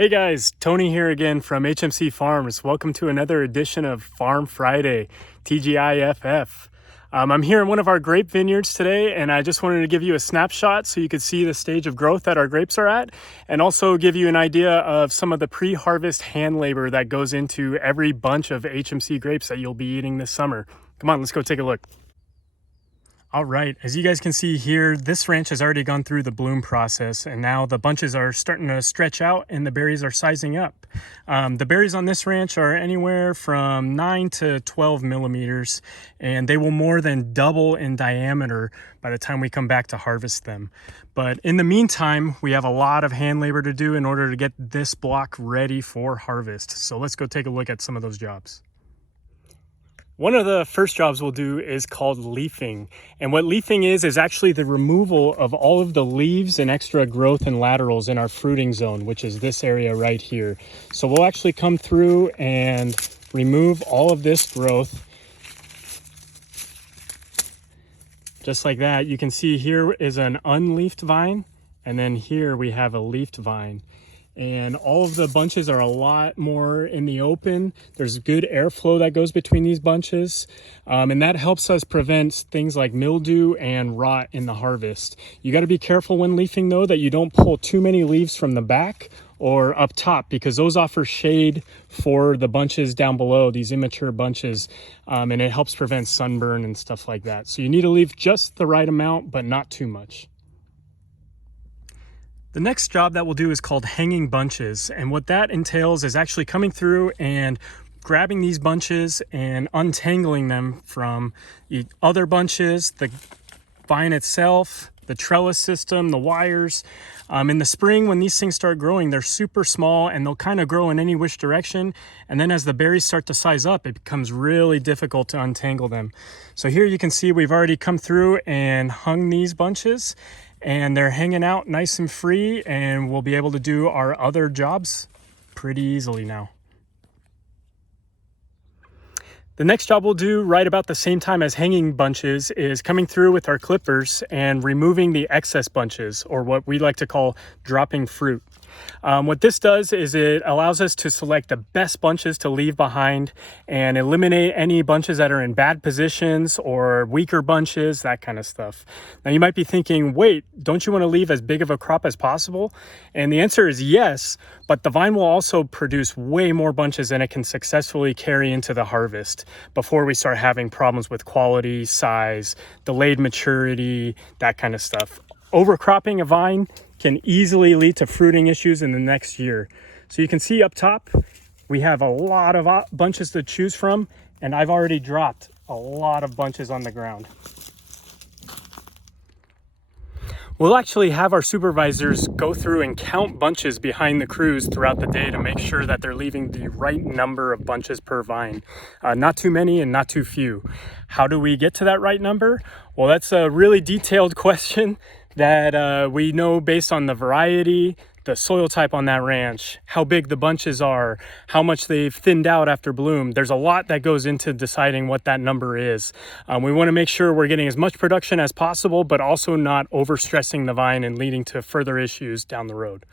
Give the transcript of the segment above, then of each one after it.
Hey guys, Tony here again from HMC Farms. Welcome to another edition of Farm Friday, TGIFF. I'm here in one of our grape vineyards today, and I just wanted to give you a snapshot so you could see the stage of growth that our grapes are at, and also give you an idea of some of the pre-harvest hand labor that goes into every bunch of HMC grapes that you'll be eating this summer. Come on, let's go take a look. All right, as you guys can see here, this ranch has already gone through the bloom process, and now the bunches are starting to stretch out and the berries are sizing up. The berries on this ranch are anywhere from 9 to 12 millimeters, and they will more than double in diameter by the time we come back to harvest them. But in the meantime, we have a lot of hand labor to do in order to get this block ready for harvest. So let's go take a look at some of those jobs. One of the first jobs we'll do is called leafing. And what leafing is actually the removal of all of the leaves and extra growth and laterals in our fruiting zone, which is this area right here. So we'll actually come through and remove all of this growth. Just like that. You can see here is an unleafed vine, and then here we have a leafed vine. And all of the bunches are a lot more in the open. There's good airflow that goes between these bunches. And that helps us prevent things like mildew and rot in the harvest. You got to be careful when leafing though, that you don't pull too many leaves from the back or up top, because those offer shade for the bunches down below, these immature bunches. And it helps prevent sunburn and stuff like that. So you need to leave just the right amount, but not too much. The next job that we'll do is called hanging bunches, and what that entails is actually coming through and grabbing these bunches and untangling them from the other bunches, the vine itself, the trellis system, the wires. In the spring, when these things start growing, they're super small and they'll kind of grow in any which direction. And then as the berries start to size up, it becomes really difficult to untangle them. So here you can see we've already come through and hung these bunches, and they're hanging out nice and free, and we'll be able to do our other jobs pretty easily now. The next job we'll do right about the same time as hanging bunches is coming through with our clippers and removing the excess bunches, or what we like to call dropping fruit. What this does is it allows us to select the best bunches to leave behind and eliminate any bunches that are in bad positions or weaker bunches, that kind of stuff. Now you might be thinking, wait, don't you want to leave as big of a crop as possible? And the answer is yes, but the vine will also produce way more bunches than it can successfully carry into the harvest before we start having problems with quality, size, delayed maturity, that kind of stuff. Overcropping a vine can easily lead to fruiting issues in the next year. So you can see up top, we have a lot of bunches to choose from, and I've already dropped a lot of bunches on the ground. We'll actually have our supervisors go through and count bunches behind the crews throughout the day to make sure that they're leaving the right number of bunches per vine. Not too many and not too few. How do we get to that right number? Well, that's a really detailed question that we know based on the variety, the soil type on that ranch, how big the bunches are, how much they've thinned out after bloom. There's a lot that goes into deciding what that number is. We want to make sure we're getting as much production as possible, but also not overstressing the vine and leading to further issues down the road.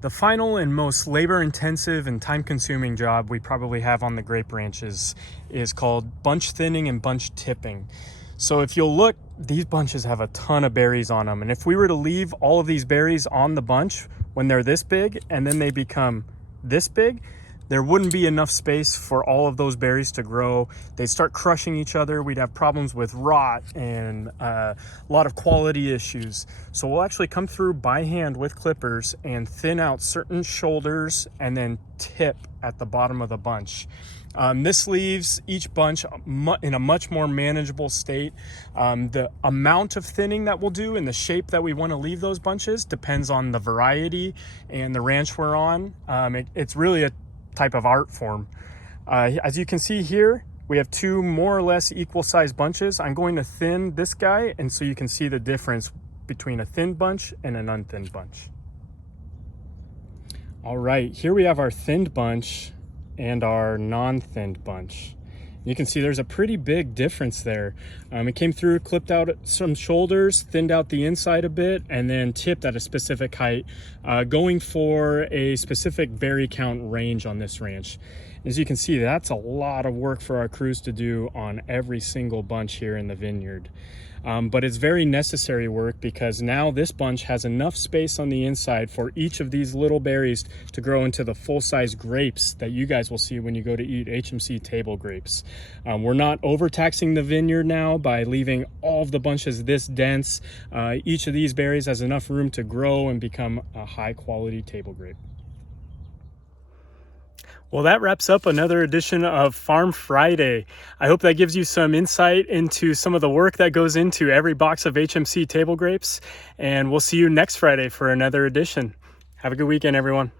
The final and most labor-intensive and time-consuming job we probably have on the grape ranches is called bunch thinning and bunch tipping. So if you'll look, these bunches have a ton of berries on them. And if we were to leave all of these berries on the bunch when they're this big and then they become this big, there wouldn't be enough space for all of those berries to grow. They'd start crushing each other. We'd have problems with rot and a lot of quality issues. So we'll actually come through by hand with clippers and thin out certain shoulders and then tip at the bottom of the bunch. This leaves each bunch in a much more manageable state. The amount of thinning that we'll do and the shape that we want to leave those bunches depends on the variety and the ranch we're on. It's really a type of art form. As you can see here, we have two more or less equal sized bunches. I'm going to thin this guy, and so you can see the difference between a thin bunch and an unthinned bunch. All right, here we have our thinned bunch and our non-thinned bunch. You can see there's a pretty big difference there. It came through, clipped out some shoulders, thinned out the inside a bit, and then tipped at a specific height, going for a specific berry count range on this ranch. As you can see, that's a lot of work for our crews to do on every single bunch here in the vineyard. But it's very necessary work, because now this bunch has enough space on the inside for each of these little berries to grow into the full-size grapes that you guys will see when you go to eat HMC table grapes. We're not overtaxing the vineyard now by leaving all of the bunches this dense. Each of these berries has enough room to grow and become a high-quality table grape. Well, that wraps up another edition of Farm Friday. I hope that gives you some insight into some of the work that goes into every box of HMC table grapes. And we'll see you next Friday for another edition. Have a good weekend, everyone.